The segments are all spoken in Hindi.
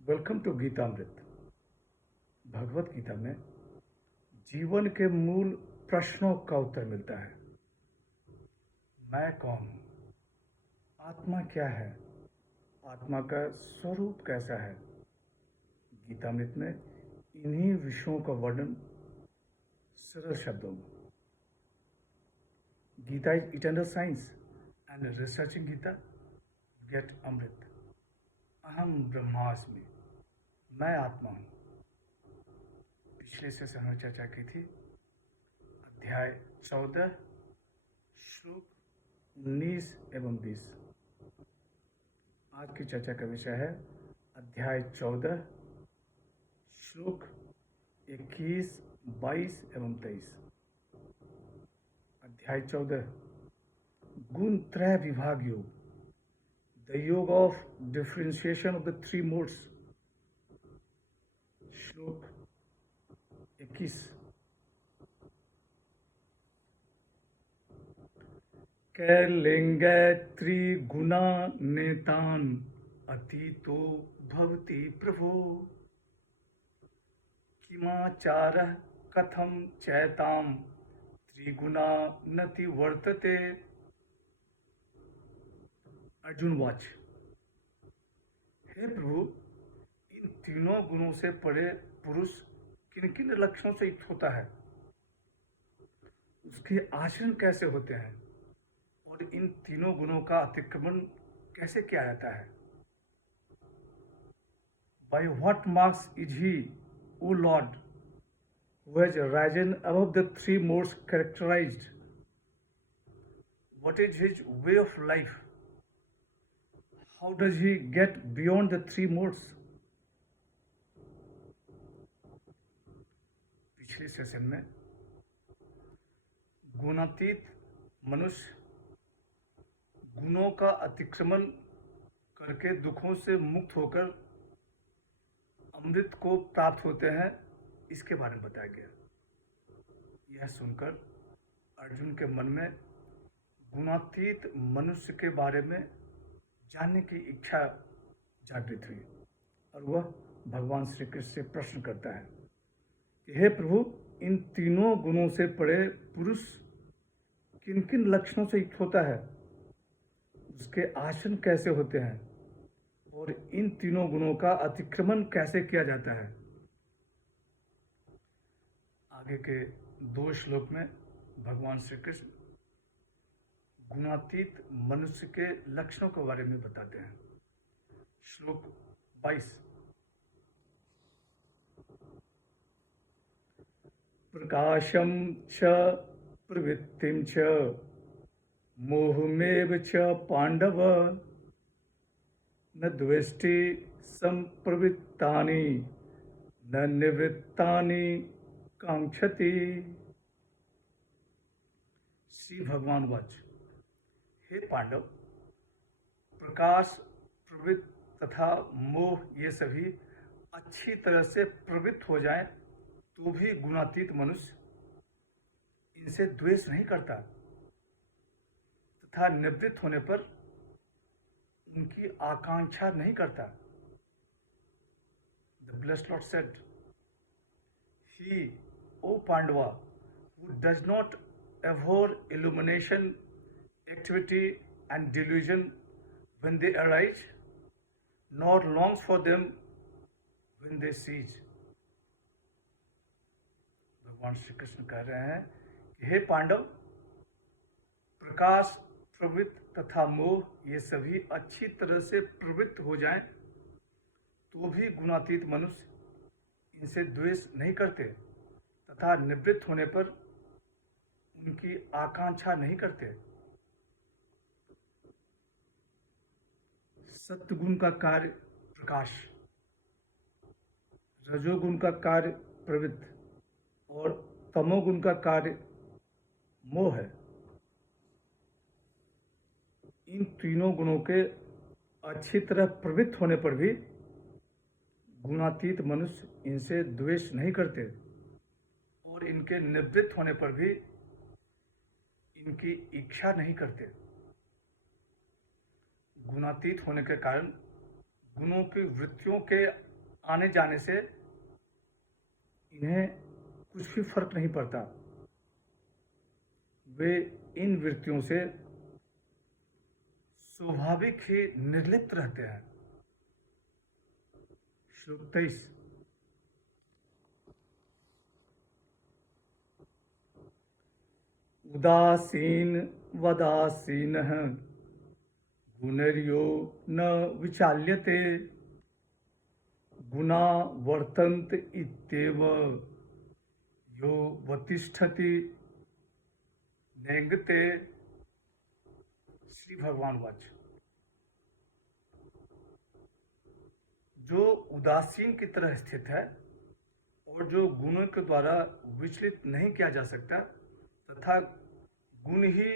Welcome to Geetamrit. भगवत गीता में जीवन के मूल प्रश्नों का उत्तर मिलता है। मैं कौन हूँ? आत्मा क्या है? आत्मा का स्वरूप कैसा है? गीतामृत में इन्हीं विषयों का वर्णन सरल शब्दों में। Gita is eternal science and researching Gita गेट अमृत। अहम ब्रह्मास्मि, मैं आत्मा हूँ। पिछले सेशन में चर्चा की थी अध्याय 14 श्लोक 19 एवं 20। आज की चर्चा का विषय है अध्याय 14 श्लोक 21, 22 एवं 23। अध्याय 14 गुण त्रय विभाग योग, द योग of differentiation of the three modes. श्लोक 21 कैलिंग त्रिगुणा नेतान अतीतो भवति प्रभो, किमाचारः कथम चैताम त्रिगुणा नति वर्तते। अर्जुन वाच, हे प्रभु, इन तीनों गुणों से परे पुरुष किन किन लक्षणों से युक्त होता है? उसके आचरण कैसे होते हैं और इन तीनों गुणों का अतिक्रमण कैसे किया जाता है? By what marks is he, O Lord, who has risen above the three modes characterized? What is his way of life? How does he get beyond the three modes? पिछले सेशन में गुणातीत मनुष्य गुणों का अतिक्रमण करके दुखों से मुक्त होकर अमृत को प्राप्त होते हैं, इसके बारे में बताया गया। यह सुनकर अर्जुन के मन में गुणातीत मनुष्य के बारे में जानने की इच्छा जागृत हुई और वह भगवान श्री कृष्ण से प्रश्न करता है कि हे प्रभु, इन तीनों गुणों से परे पुरुष किन किन लक्षणों से युक्त होता है? उसके आचरण कैसे होते हैं और इन तीनों गुणों का अतिक्रमण कैसे किया जाता है? आगे के 2 श्लोक में भगवान श्री कृष्ण गुणातीत मनुष्य के लक्षणों के बारे में बताते हैं। श्लोक 22 प्रकाशम च प्रवृत्तिम च मोहमेव च पांडव, न द्वेष्टि संप्रवृत्तानि न निवृत्तानि कांक्षति। श्री भगवान वाच, हे पांडव, प्रकाश, प्रवृत्ति तथा मोह ये सभी अच्छी तरह से प्रवृत्त हो जाएं तो भी गुणातीत मनुष्य इनसे द्वेष नहीं करता तथा निवृत्त होने पर उनकी आकांक्षा नहीं करता। The blessed Lord said, he, O Pandava, who does not abhor illumination, activity and delusion when they arise, nor longs for them when they cease. भगवान श्री कृष्ण कह रहे हैं कि हे पांडव, प्रकाश, प्रवृत्ति तथा मोह ये सभी अच्छी तरह से प्रवृत्त हो जाएं तो भी गुणातीत मनुष्य इनसे द्वेष नहीं करते तथा निवृत्त होने पर उनकी आकांक्षा नहीं करते। सत्वगुण का कार्य प्रकाश, रजोगुण का कार्य प्रवृत्ति और तमोगुण का कार्य मोह है। इन तीनों गुणों के अच्छी तरह प्रवृत्त होने पर भी गुणातीत मनुष्य इनसे द्वेष नहीं करते और इनके निवृत्त होने पर भी इनकी इच्छा नहीं करते। गुणातीत होने के कारण गुणों की वृत्तियों के आने जाने से इन्हें कुछ भी फर्क नहीं पड़ता। वे इन वृत्तियों से स्वाभाविक ही निर्लिप्त रहते हैं। श्लोक 23। उदासीन वदासीनः गुणर्यो न विचाल्यते गुणा वर्तन्त इत्येव यो वतिष्ठति नेंगते। श्री भगवान वाच। जो उदासीन की तरह स्थित है और जो गुणों के द्वारा विचलित नहीं किया जा सकता तथा गुण ही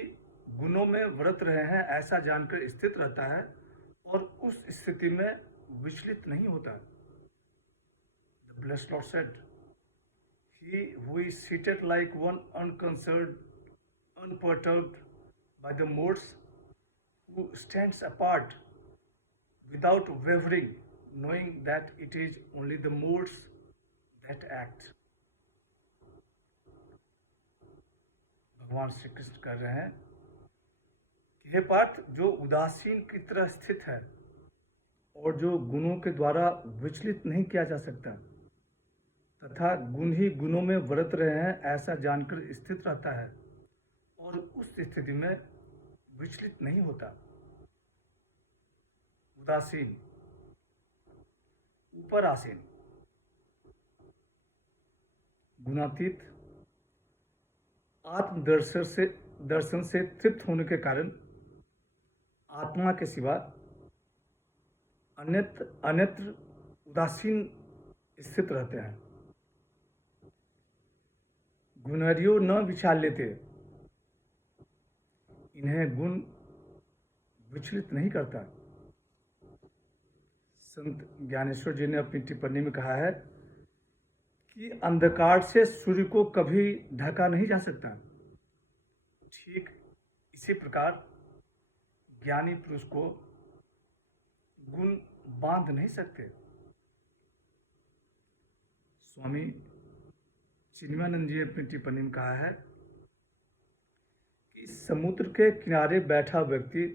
गुणों में व्रत रहे हैं ऐसा जानकर स्थित रहता है और उस स्थिति में विचलित नहीं होता। The blessed Lord said, "He who is seated like one unconcerned, unperturbed by the modes, who stands apart without wavering, knowing that it is only the modes that act." भगवान श्री कृष्ण कर रहे हैं कि हे पार्थ, जो उदासीन की तरह स्थित है और जो गुणों के द्वारा विचलित नहीं किया जा सकता तथा गुण ही गुणों में व्रत रहे हैं ऐसा जानकर स्थित रहता है और उस स्थिति में विचलित नहीं होता। उदासीन, ऊपर आसीन, गुणातीत, दर्शन से तृप्त होने के कारण आत्मा के सिवा अन्यत्र उदासीन स्थित रहते हैं। गुणर्यो न विचाल्यते, इन्हें गुण विचलित नहीं करता। संत ज्ञानेश्वर जी ने अपनी टिप्पणी में कहा है कि अंधकार से सूर्य को कभी ढका नहीं जा सकता। ठीक इसी प्रकार ज्ञानी पुरुष को गुण बांध नहीं सकते। स्वामी चिन्मयानंद जी ने अपनी टिप्पणी में कहा है कि समुद्र के किनारे बैठा व्यक्ति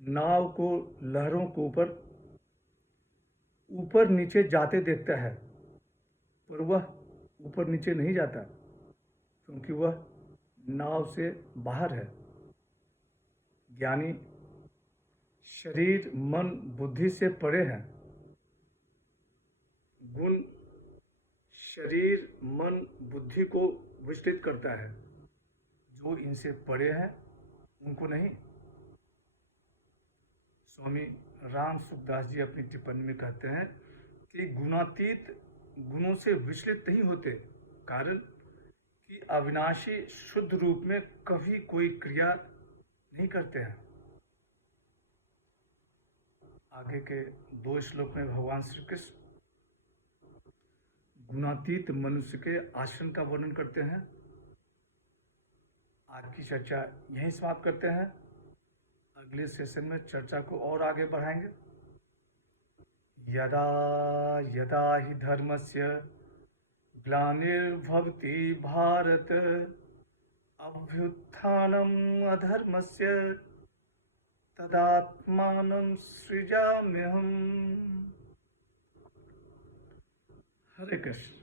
नाव को लहरों के ऊपर नीचे जाते देखता है, पर वह ऊपर नीचे नहीं जाता क्योंकि वह नाव से बाहर है। ज्ञानी शरीर मन बुद्धि से परे है। गुण शरीर मन बुद्धि को विचलित करता है, जो इनसे परे हैं उनको नहीं। स्वामी राम सुखदास जी अपनी टिप्पणी में कहते हैं कि गुणातीत गुणों से विचलित नहीं होते, कारण कि अविनाशी शुद्ध रूप में कभी कोई क्रिया नहीं करते हैं। आगे के 2 श्लोक में भगवान श्री कृष्ण गुणातीत मनुष्य के आचरण का वर्णन करते हैं। आज की चर्चा यहीं समाप्त करते हैं। अगले सेशन में चर्चा को और आगे बढ़ाएंगे। यदा यदा हि धर्मस्य ग्लानिर्भवति भारत अभ्युत्थानम् अधर्मस्य तदात्मानं सृजाम्यहम्। हरे कृष्ण।